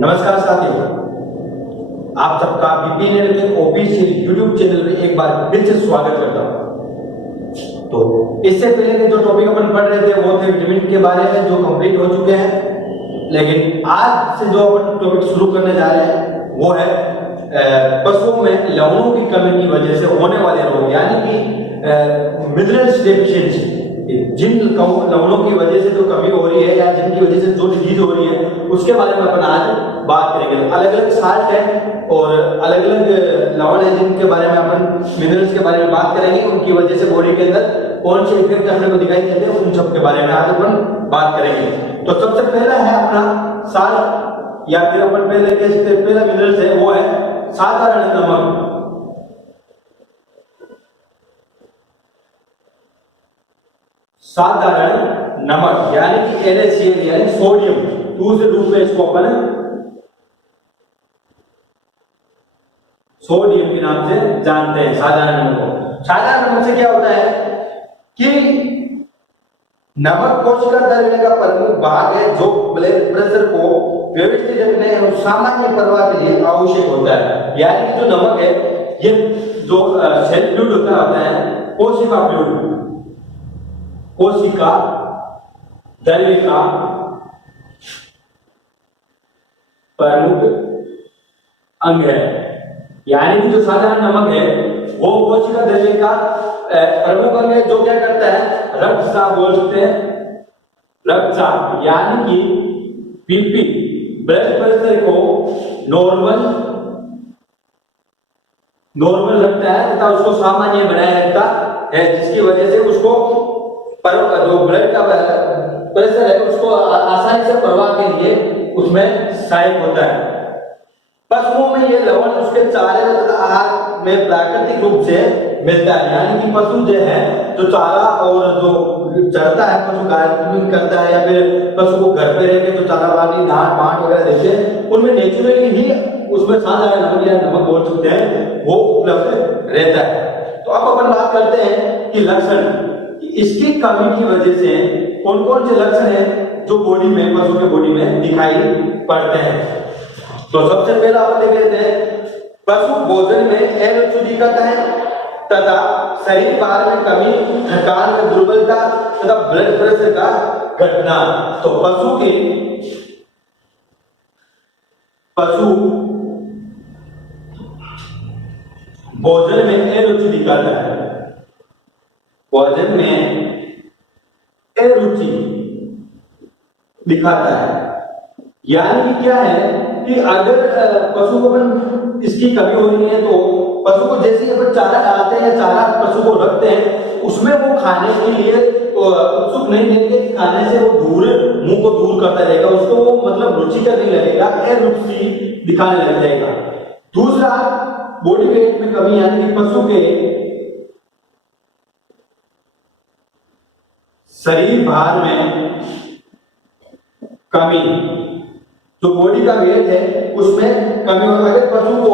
नमस्कार साथियों, आप सबका बीपीएनएल के ऑफिशियल यूट्यूब चैनल में एक बार फिर से स्वागत करता हूं। तो इससे पहले के जो टॉपिक अपन पढ़ रहे थे वो थे विटामिन के बारे में, जो कंप्लीट हो चुके हैं। लेकिन आज से जो अपन टॉपिक शुरू करने जा रहे हैं वो है पशुओं में लवणों की कमी की वजह से होने वाले रोग, यानी कि मिनरल्स डेफिशिएंसी। जिन लवणों की वजह से जो कमी हो रही है या जिनकी वजह से जो डिजीज हो रही है उसके बारे में अपन आज बात करेंगे। अलग अलग साल्ट है और अलग अलग लवण है जिनके बारे में अपन मिनरल्स के बारे में बात करेंगे, उनकी वजह से बॉडी के अंदर कौन से इफेक्ट अपने को दिखाई देते हैं, उन सब के बारे में आज अपन बात करेंगे। तो सबसे पहला है अपना साल्ट, या फिर अपन पहले कह सकते हैं पहला मिनरल्स है वो है साधारण नमक। साधारण नमक यानी कि NaCl यानी सोडियम, दूसरे रूप में इसको अपन सोडियम के नाम से जानते हैं। साधारण नमक, साधारण नमक से क्या होता है कि नमक कोशिका द्रव्य का प्रमुख भाग है जो ब्लड प्रेशर को व्यवस्थित रखने और सामान्य प्रवाह के लिए आवश्यक होता है। यानी कि जो नमक है ये जो सेल फ्लूइड होता है कोशिका फ्लूइड, कोशिका द्रव्य का प्रमुख अंग है। यानी कि जो साधारण नमक है वो कोशिका द्रव्य का प्रमुख अंग है, जो क्या करता है रक्तचाप बोल सकते हैं, रक्तचाप यानी कि बीपी ब्लड प्रेशर को नॉर्मल रखता है तथा उसको सामान्य बनाए रखता है, जिसकी वजह से उसको जो ब्लड का प्रेशर है उसको आसानी से प्रवाह के लिए उसमें सहायक होता है। पशुओं में ये लवण उसके चारे तथा आहार में प्राकृतिक रूप से मिलता है। यानी कि पशु जो है जो चारा और जो चरता है, पशु गार्डनिंग करता है या फिर पशु को घर पे रह के जो चारा पानी धान पाट वगैरह देते हैं उनमें नेचुरली ही उसमें साधारण नमक या नमक बोल सकते हैं वो उपलब्ध रहता है। तो अब अपन बात करते हैं कि लक्षण, इसकी कमी की वजह से कौन कौन से लक्षण हैं जो बॉडी में, पशु के बॉडी में दिखाई पड़ते हैं। तो सबसे पहला अपन देख लेते हैं, पशु भोजन में अरुचि दिखाता है तथा शरीर भार में कमी, थकान में दुर्बलता तथा ब्लड प्रेशर का घटना। तो पशु भोजन में अरुचि दिखाता है, भोजन में अरुचि दिखाता है। यानी कि क्या है कि अगर पशु को इसकी कमी हो रही है तो पशु को जैसे ही अपन चारा डालते हैं, चारा पशु को रखते हैं, उसमें वो खाने के लिए उत्सुक नहीं रहेंगे, खाने से वो मुंह को दूर करता रहेगा, उसको वो मतलब रुचिकर नहीं लगेगा, अरुचि दिखाने लग जाएगा। दूसरा बॉडी वेट में कमी, यानी कि पशु के शरीर भार में कमी, जो बॉडी का वेट है उसमें कमी होगा। अगर पशु को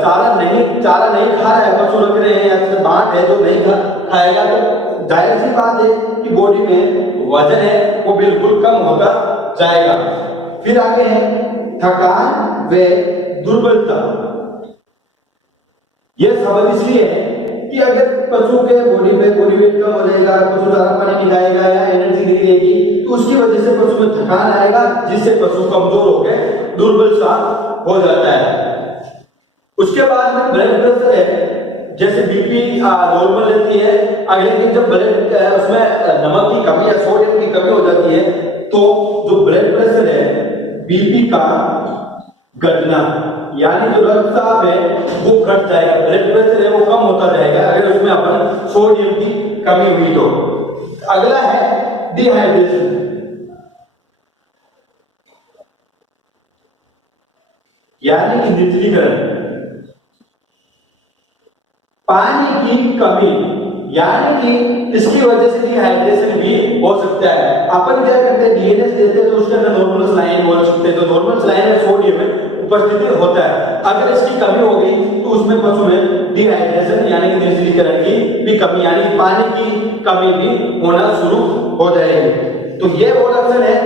चारा नहीं खा रहा है, पशु रख रहे हैं या फिर बाट है जो नहीं खाएगा, तो जाहिर सी बात है कि बॉडी में वजन है वो बिल्कुल कम होता जाएगा। फिर आगे है थकान व दुर्बलता। यह सबब इसलिए है कि अगर पशु के बॉडी वेट कम हो जाएगा, पशु चारा पानी नहीं खाएगा या एनर्जी नहीं लेगी, तो उसकी वजह से पशु में थकान आएगा, जिससे पशु कमजोर होकर दुर्बल सा हो जाता है। उसके बाद में ब्लड प्रेशर है, जैसे बीपी नॉर्मल रहती है, अगले दिन जब ब्लड उसमें नमक की कमी या सोडियम की कमी हो जाती है तो जो ब्लड प्रेशर है, बीपी का घटना, यानी जो रक्तचाप है वो घट जाएगा, ब्लड प्रेशर है वो कम होता जाएगा अगर उसमें अपन सोडियम की कमी हुई तो। अगला है डिहाइड्रेशन, यानी कि निर्जलीकरण, पानी की कमी, यानी कि इसकी वजह से डिहाइड्रेशन भी हो सकता है। अपन क्या करते हैं, डीएनएस देते हैं तो उसके अंदर नॉर्मल सलाइन बोल सकते हैं, तो नॉर्मल सलाइन में सोडियम उपस्थिति होता है। अगर इसकी कमी हो गई तो उसमें पशु में डिहाइड्रेशन यानी कि निर्जलीकरण की भी कमी, यानी पानी की कमी भी होना शुरू हो जाएगी। तो ये वो लक्षण है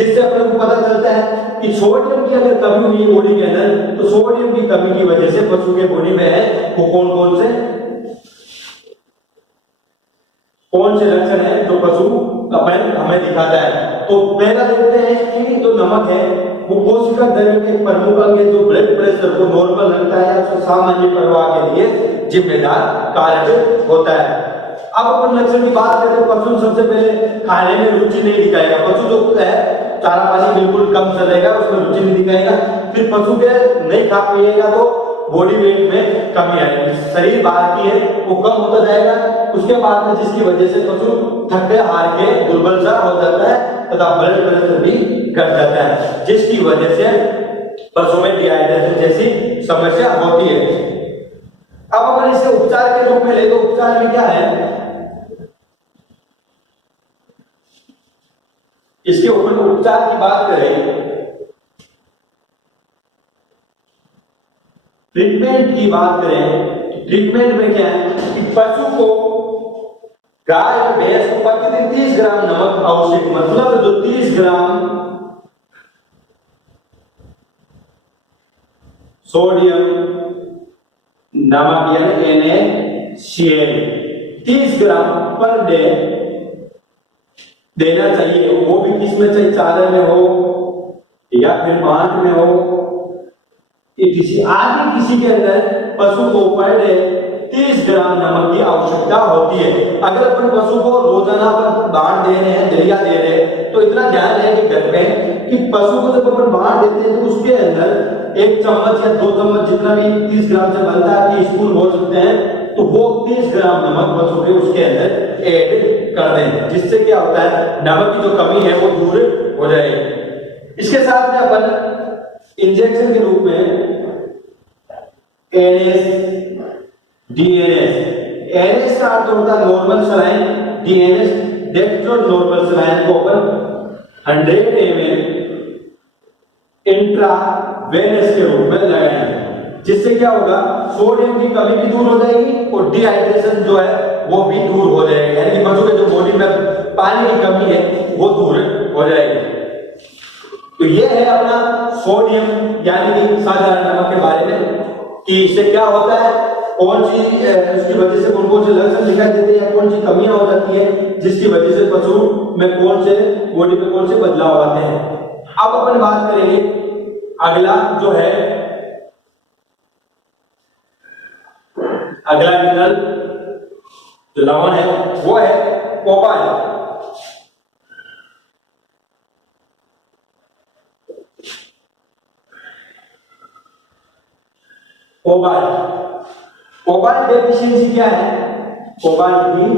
जिससे अपन को पता चलता है कि सोडियम की अगर कमी हुई है बॉडी के अंदर, तो सोडियम की कमी की वजह से पशु के बॉडी में है वो कौन से लक्षण है जो पशु अपन हमें दिखाता है। तो पहला देखते हैं कि जो नमक है वो कोशिका द्रव्य के प्रमुख अंग है जो ब्लड प्रेशर को नॉर्मल रखता है, उसको सामान्य प्रवाह के लिए जिम्मेदार कारक होता है। अब अपन लक्षण की बात करें, पशु सबसे पहले खाने में रुचि नहीं दिखाएगा। पशु जो है चारा पानी बिल्कुल कम चलेगा, उसमें रुचि नहीं दिखाएगा। फिर पशु के नहीं खा पिएगा तो बॉडी वेट में कमी आएगी, शरीर बाहर की है वो कम होता जाएगा। उसके बाद में जिसकी वजह से पशु थके हार के दुर्बल सा हो जाता है तथा ब्लड प्रेशर भी घट जाता है, जिसकी वजह से पशु में डिहाइड्रेशन जैसी समस्या होती है। अब अगर इसे उपचार के रूप में ले तो उपचार में क्या है, इसके ऊपर उपचार की बात करें, ट्रीटमेंट की बात करें, ट्रीटमेंट में क्या है कि पशु को गाय और भैंस को प्रतिदिन 30 ग्राम नमक आवश्यक, मतलब जो 30 ग्राम सोडियम नमक यानी NaCl 30 ग्राम पर डे देना चाहिए। वो भी किसमें चाहिए, चारे में हो या फिर भात में हो, आदि किसी के अंदर पशु को पर डे 30 ग्राम नमक की आवश्यकता होती है। अगर अपन पशु को रोजाना अपन बांट दे रहे हैं, दलिया दे रहे हैं, तो इतना ध्यान रहे कि घर में कि पशु को जब अपन बांट देते हैं तो उसके अंदर 1 चम्मच या 2 चम्मच जितना भी 30 ग्राम से बनता है कि स्पून बोल सकते हैं, तो वो 30 ग्राम नमक पशु के उसके अंदर ऐड कर दें, जिससे क्या होता है नमक की जो कमी है वो दूर हो जाएगी। इसके साथ में अपन इंजेक्शन के रूप में NS का अर्थ होता है normal saline, DNS dextro normal saline को अपन 100 ml इंट्रावेनस के रूप में लगाएंगे, जिससे क्या होगा सोडियम की कमी भी दूर हो जाएगी और डिहाइड्रेशन जो है वो भी दूर हो जाएगा, यानी कि पशु के जो बॉडी में पानी की कमी है वो दूर हो जाएगी। तो ये है अपना सोडियम यानी कि साधारण नमक के बारे में कि इससे क्या होता है, कौन सी उसकी वजह से कौन से लक्षण दिखाई देते हैं, कौन सी कमियां हो जाती है, जिसकी वजह से पशु में कौन से बॉडी में कौन से बदलाव आते हैं। अब अपन बात करेंगे अगला जो है, अगला मिनरल जो लवण है वो है कोबाल्ट। कोबाल्ट डेफिशिएंसी क्या है, कोबाल्ट की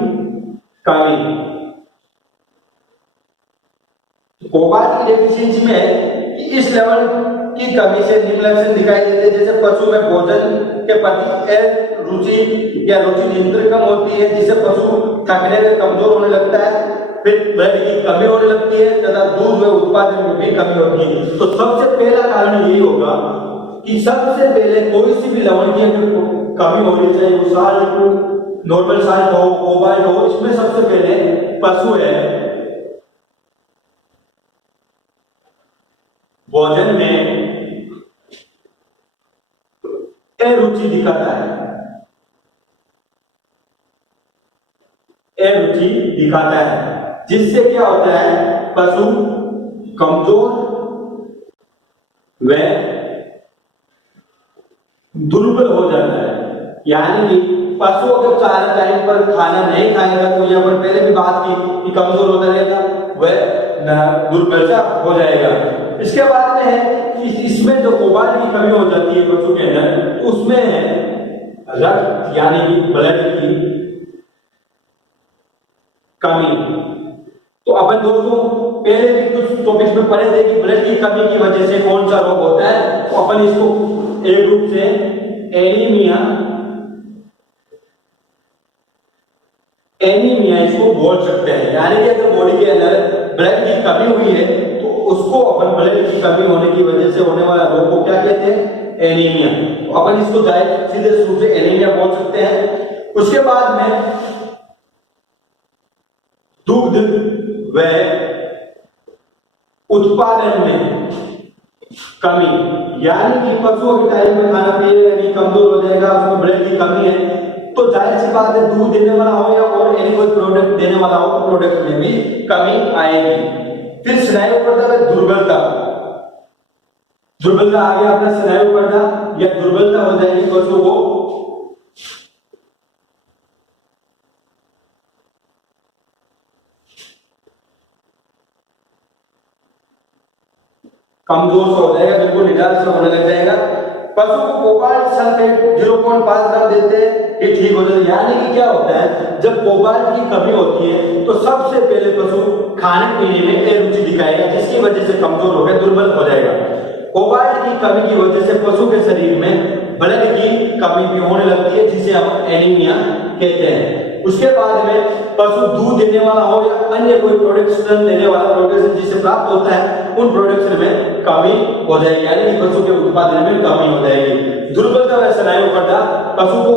कमी। कोबाल्ट की डेफिशिएंसी में है कि इस लेवल की कमी से निम्न लक्षण दिखाई देते हैं, जैसे पशु में भोजन के प्रति रुचि या रुचि नियंत्रण कम होती है, जिससे पशु थकने में कमजोर होने लगता है, फिर ब्लड की कमी होने लगती है तथा दूध में उत्पादन में भी कमी होती है। तो सबसे पहला कारण यही होगा कि सबसे पहले कोई सी भी लवण की अगर कमी होनी चाहिए, वो साल्ट नॉर्मल साल्ट हो, कोबाल्ट हो, इसमें सबसे पहले पशु है भोजन में अरुचि दिखाता है, अरुचि दिखाता है, जिससे क्या होता है पशु कमजोर व दुर्बल हो जाता है। यानी कि पशु अगर 4 टाइम पर खाना नहीं खाएगा तो यहाँ पर पहले भी बात की कि कमजोर होता रहेगा, वह दुर्बल सा हो जाएगा। इसके बाद में है कि इसमें जो कोबाल्ट की कमी हो जाती है पशु के अंदर, तो उसमें है रक्त यानी कि ब्लड की कमी। तो अपन दोस्तों पहले भी कुछ टॉपिक्स में पढ़े थे कि ब्लड की कमी की वजह से कौन सा रोग होता है, तो अपन इसको एक रूप से एनीमिया इसको बोल सकते हैं। यानी कि अगर बॉडी के अंदर ब्लड की कमी हुई है तो उसको अपन ब्लड की कमी होने की वजह से होने वाला रोग को क्या कहते हैं, एनीमिया। तो अपन इसको सीधे रूप से एनीमिया बोल सकते हैं। उसके बाद में दुग्ध व उत्पादन में कमी, यानी कि पशुओं के टाइम में खाना पीने नहीं, कमजोर हो जाएगा, उसमें ब्लड की कमी है, तो जाहिर सी बात है दूध देने वाला हो या और एनी कोई प्रोडक्ट देने वाला हो, प्रोडक्ट में भी कमी आएगी। फिर स्नायु प्रदा में दुर्बलता, दुर्बलता आ गया अपना स्नायु प्रदा या दुर्बलता हो जाएगी पशु को, कमजोर सा हो जाएगा, बिल्कुल निडाल सा होने लग जाएगा। पशु को कोबाल्ट सल्फेट 0.5 ग्राम देते हैं कि ठीक हो जाए। यानी कि क्या होता है, जब कोबाल्ट की कमी होती है तो सबसे पहले पशु खाने पीने में रुचि दिखाएगा, जिसकी वजह से कमजोर होकर दुर्बल हो जाएगा। कोबाल्ट की कमी की वजह से पशु के शरीर में ब्लड की कमी भी होने लगती है, जिसे हम एनीमिया कहते हैं। उसके बाद में पशु दूध देने वाला हो या अन्य कोई प्रोडक्शन देने वाला प्रोडक्शन जिसे प्राप्त होता है, उन प्रोडक्शन में कमी हो जाएगी, यानी कि पशु के उत्पादन में कमी हो जाएगी। दुर्बलता व स्नायु प्रदा, पशु को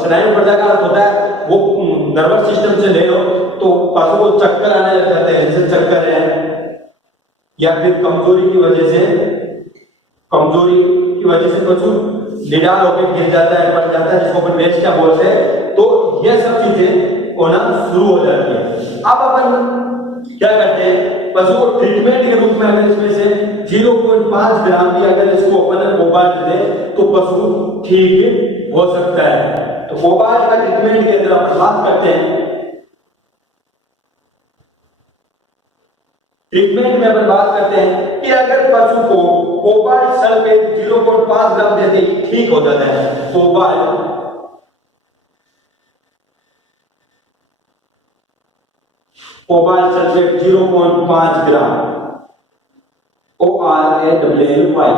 स्नायु प्रदा का अर्थ होता है वो नर्वस सिस्टम से ले लो तो पशु को चक्कर आने लग जाते हैं, जैसे चक्कर है, या फिर कमजोरी की वजह से पशु निडाल होकर गिर जाता है, पड़ जाता है, जिसको अपन मेज क्या बोलते हैं। तो यह सब चीजें होना शुरू हो जाती है। अब अपन क्या करते हैं, पशु को ट्रीटमेंट के रूप में अगर इसमें से 0.5 ग्राम भी अगर इसको अपन कोबाल्ट दें तो पशु ठीक हो सकता है। तो कोबाल्ट का ट्रीटमेंट के अंदर अपन बात करते हैं, ट्रीटमेंट में अपन बात करते हैं कि अगर पशु को कोबाल्ट सल्फेट 0.5 ग्राम देते ही ठीक हो जाता है। कोबाल्ट सल्फेट 0.5 ग्राम ORAWLY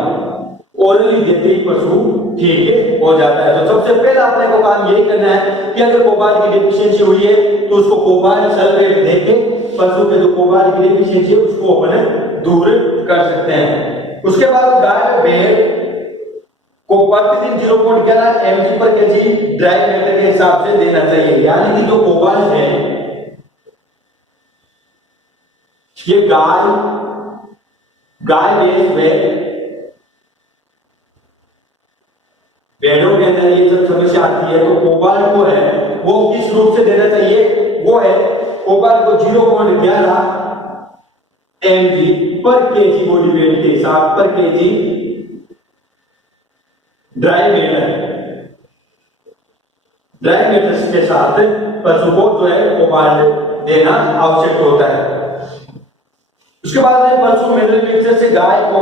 ओरली देते ही पशु ठीक हो जाता है। तो सबसे पहले अपने को काम यही करना है कि अगर कोबाल्ट की डेफिशिएंसी हुई है तो उसको कोबाल्ट सल्फेट देके पशु के जो कोबाल्ट की डेफिशिएंसी है उसको अपने दूर कर सकते हैं। उसके बाद गाय भेड़ को प्रतिदिन 0.11 mg पर kg ड्राई मैटर के हिसाब से देना चाहिए। यानी कि जो कोबाल्ट है ये गाय भैंस में भेड़ों के अंदर ये सब समस्या आती है, तो कोबाल्ट को है वो किस रूप से देना चाहिए, वो है कोबाल्ट को 0.11 mg पर kg बॉडी वेट के हिसाब पर kg ड्राई मैटर के साथ पशु को जो है कोबाल्ट देना आवश्यक होता है। उसके बाद में पशु मिनरल मिक्सचर से गाय को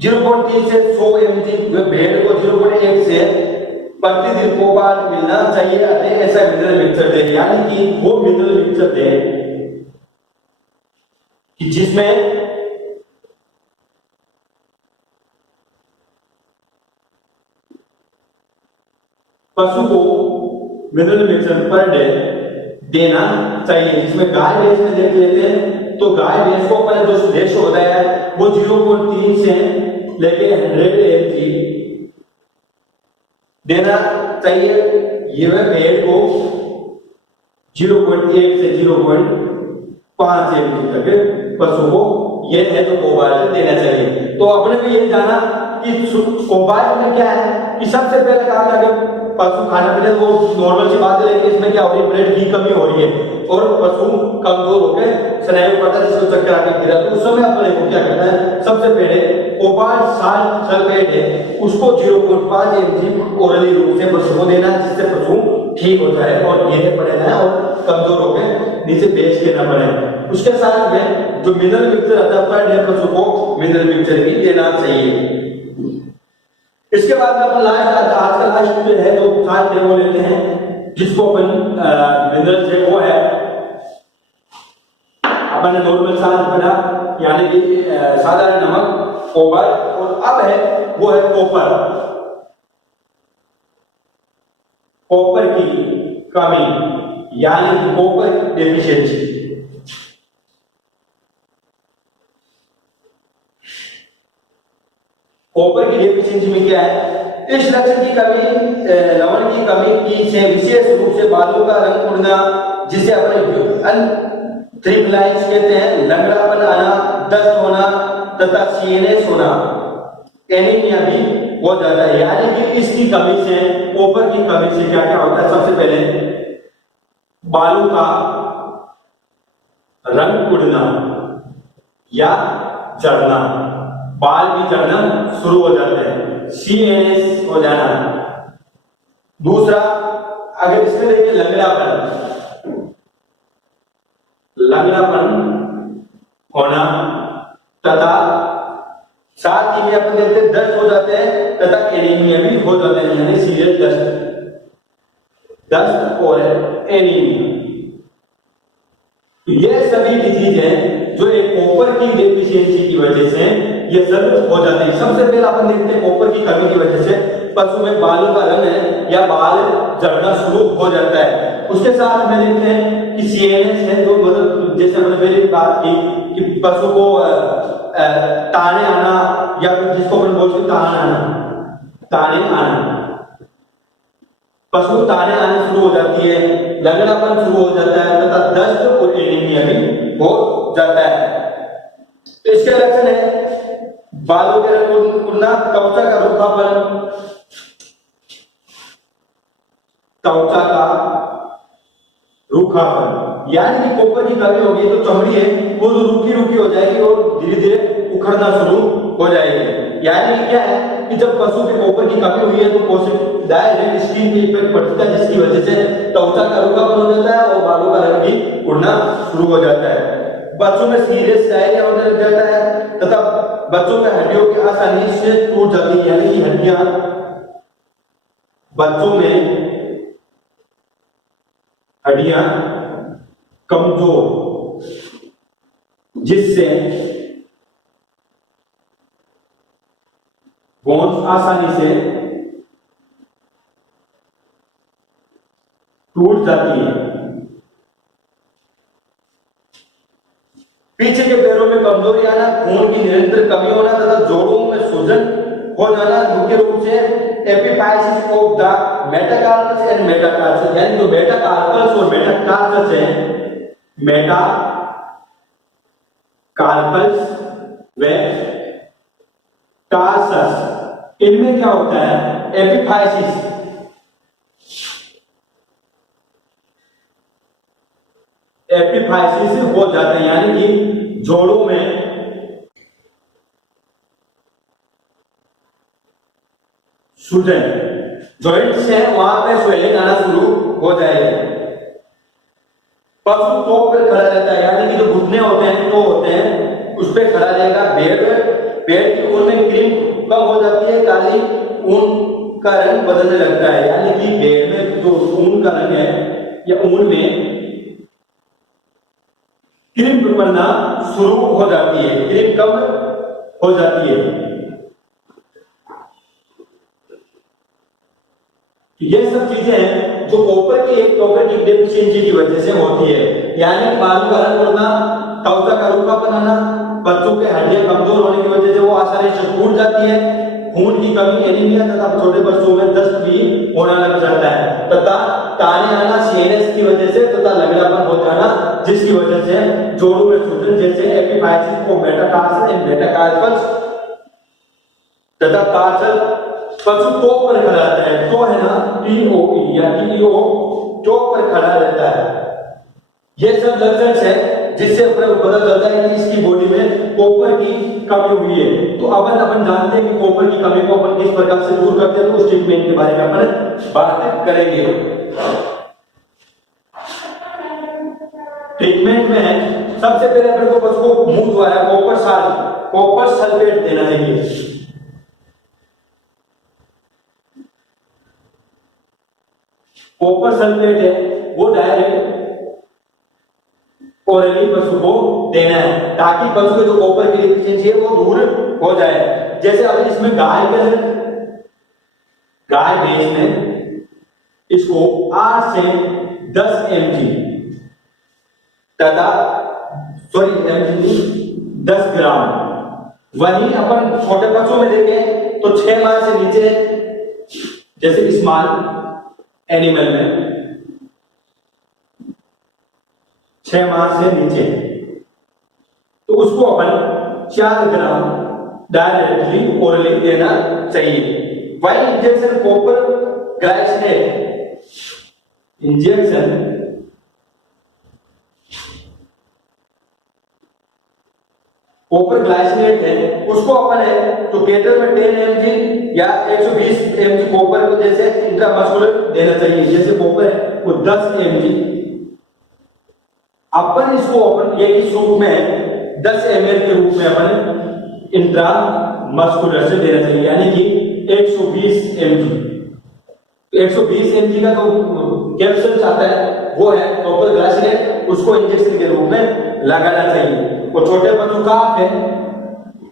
0.3 से 100 mg, भेड़ को 0.1 से प्रतिदिन कोबाल्ट मिलना चाहिए। ऐसा मिनरल मिक्सचर दे, यानी कि वो मिनरल मिक्सचर दे कि जिसमें पशु को मिनरल मिक्सचर पर डे देना चाहिए, जिसमें गाय भैंस में देख लेते हैं तो गाय भैंस को अपना जो रेशो होता है वो 0.3 से लेके 100 mg देना चाहिए। ये भेड़ को 0.1 से 0.5 mg तक पशु को ये है तो कोबाल्ट देना चाहिए। तो अपने को ये जाना कि कोबाल्ट में क्या है कि सबसे पहले काम अगर पशु खाना पीना वो नॉर्मल सी बात है, लेकिन इसमें क्या हो रही है, ब्लड की कमी हो रही है और पशु कमजोर होकर स्नायु प्रदा जिसको चक्कर आके गिरा, तो उस समय अपने को क्या करना है, सबसे पहले कोबाल्ट सल्फेट है उसको 0.5 mg ओरली रूप से पशु को देना, जिससे पशु ठीक हो जाए और नीचे पड़े ना और कमजोर होकर नीचे बेच के ना पड़े। उसके साथ में जो मिनरल मिक्सचर आता है पर डे पशु को मिनरल मिक्सचर भी देना चाहिए। इसके बाद में अपन आज का लास्ट है जो खाद डेमो लेते हैं, जिसको अपन मिनरल से वो है अपन नॉर्मल साल्ट बना, यानी कि साधारण नमक, कोबाल्ट, और अब है वो है कॉपर की कमी, यानी कि कॉपर डेफिशिएंसी। कॉपर की डेफिशिएंसी में क्या है, इस लक्षण की कमी, लवण की कमी से विशेष रूप से बालों का रंग उड़ना, जिसे अपने ट्रिपलाइंस कहते हैं, लंगड़ापन आना, दस्त होना तथा CNS होना, एनीमिया भी हो जाता है। यानी कि इसकी कमी से, कॉपर की कमी से क्या क्या होता है? सबसे पहले बालों का रंग उड़ना या झड़ना, बाल भी झड़ना शुरू हो जाते हैं, CNS हो जाना। दूसरा, अगर इसमें देखिए लंगड़ापन होना तथा साथ ही में अपन देखते हैं दस्त हो जाते हैं तथा एनीमिया भी हो जाते हैं, यानी सीरियस दस्त और एनीमिया। तो ये सभी डिजीज हैं जो एक कॉपर की डेफिशिएंसी की वजह से ये सब हो जाते हैं। सबसे पहले अपन देखते हैं कॉपर की कमी की वजह से पशु में बालों का रंग है या बाल झड़ना शुरू हो जाता है। उसके साथ में देखते हैं कि CNS है, जो मतलब जैसे हमने पहले बात की कि पशु को ताने आना या फिर जिसको अपन बोलते हैं ताने आना, पशु ताने आने शुरू हो जाती है, लंगड़ापन शुरू हो जाता है तथा दस्त और एनीमिया भी हो जाता है। तो इसके लक्षण है बालों के रंग उड़ना, त्वचा का रूखापन, यानी कि कॉपर की कमी होगी तो चमड़ी है वो रूखी हो जाएगी और धीरे धीरे उखड़ना शुरू हो जाएगी। यानी कि क्या है कि जब पशु के कॉपर की कमी हुई है तो कोशिक डायरेक्ट स्किन पे इफेक्ट पड़ता है, जिसकी वजह से त्वचा का रूखापन हो जाता है और बालों का रंग भी उड़ना शुरू हो जाता है। बच्चों में सीरियस डायरिया होने लग जाता है तथा बच्चों में हड्डियों की आसानी से टूट जाती है, यानी कि हड्डियां बच्चों में हड्डियां कमजोर, जिससे बोन्स आसानी से टूट जाती है। पीछे के पैरों में कमजोरी आना, खून की निरंतर कमी होना तथा जोड़ों में सूजन हो जाना मुख्य रूप से epiphysis of the metacarpus and metatarsus, यानी जो मेटाकार्पस और मेटाटार्सस है, मेटाकार्पस व टार्सस, इनमें क्या होता है? एपिफाइसिस हो जाते हैं, यानी कि जोड़ों में सूजन, जॉइंट्स है वहां पे स्वेलिंग आना शुरू हो जाएगी। पशु तो पर खड़ा रहता है, यानी कि जो घुटने होते हैं तो होते हैं उस पर खड़ा रहेगा। पेड़ की ऊन में क्रीम कम हो जाती है, काली ऊन का रंग बदलने लगता है, यानी कि पेड़ में जो ऊन का रंग है या ऊन में क्रीम बनना शुरू हो जाती है, क्रीम कम हो जाती है। ये सब चीजें हैं जो कॉपर की डेफिशिएंसी की वजह से होती है, यानी बालों का रंग उड़ना, त्वचा का रूखापन आना, बच्चों के हड्डियां कमजोर होने की वजह से वो आसानी से टूट जाती है, खून की कमी, एनीमिया तथा छोटे बच्चों में दस्त भी होने लग जाता है तथा ताने आना CNS की वजह से तथा लंगड़ापन हो जाना, जिसकी वजह से जोड़ों में सूजन जैसे एपिफाइसिस को मेटाटार्सस एंड मेटाकार्पस तथा टार्सल। पशु टॉप पर खड़ा रहता है, तो है ना TOE या TEO, टॉप पर खड़ा रहता है। ये सब लक्षण है जिससे अपने को पता चलता है कि इसकी बॉडी में कॉपर की कमी हुई है। तो अपन जानते हैं कि कॉपर की कमी को अपन किस प्रकार से दूर करते हैं, तो उस ट्रीटमेंट के बारे में अपन बात करेंगे। ट्रीटमेंट में सबसे पहले अपन को पशु को मुंह द्वारा कॉपर सल्फेट देना चाहिए। कॉपर सल्फेट है वो डायरेक्ट ओरली पशु को देना है, ताकि पशु के जो कॉपर की डेफिशिएंसी है वो दूर हो जाए। जैसे अगर इसमें गाय भैंस में इसको 8 से 10 mg तथा 10 ग्राम, वहीं अपन छोटे बच्चों में देखें तो 6 माह से नीचे, जैसे स्मॉल एनिमल में 6 माह से नीचे, तो उसको अपन 4 ग्राम डायरेक्टली ओरली देना चाहिए। While injection copper glycinate, injection copper glycinate है उसको अपन है टुगेदर में 10 mg या 120 mg कॉपर को जैसे इंट्रामस्कुलर देना चाहिए। जैसे कॉपर है वो 10 mg, अपन इसको अपन एक ही सूप में 10 ml के रूप में अपन इंट्रामस्कुलर से देना चाहिए, यानी कि 120 mg। 120 mg का तो कैप्सूल आता है वो है कॉपर ग्लाइसिनेट, उसको इंजेक्शन के रूप में लगाना चाहिए। वो छोटे बच्चों का है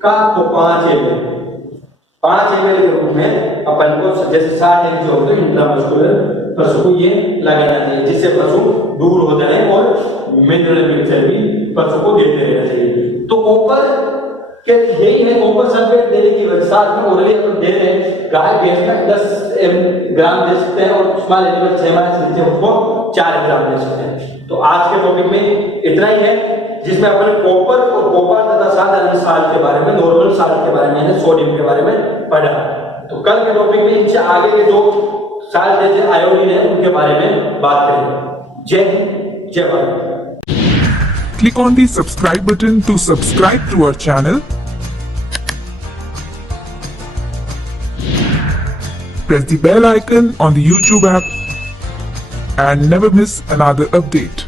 काफ को 5 ml के रूप में अपन को जैसे 60 mg होते हैं इंट्रामस्कुलर पशु को ये लगाना चाहिए, जिससे पशु दूर हो जाए और मिनरल मिक्सचर भी पशु को देते रहना चाहिए। तो कॉपर के यही है, कॉपर सल्फेट देने की वजह साथ में ओरली अपन दे रहे हैं। गाय भैंस में 10 ग्राम दे सकते हैं और स्मॉल एनिमल 6 माह से नीचे उसको 4 ग्राम दे सकते हैं। तो आज के टॉपिक में इतना ही है, जिसमें अपन कॉपर और कॉपर तथा साधारण साल्ट के बारे में, नॉर्मल साल्ट के बारे में, सोडियम के बारे में पढ़ा। तो कल के टॉपिक में इनसे आगे के जो साल्ट जैसे आयोडीन है उनके बारे में बात करेंगे। जय हिंद, जय Bharat. Click on the subscribe button to subscribe to our channel. Press the bell icon on the YouTube app and never miss another update.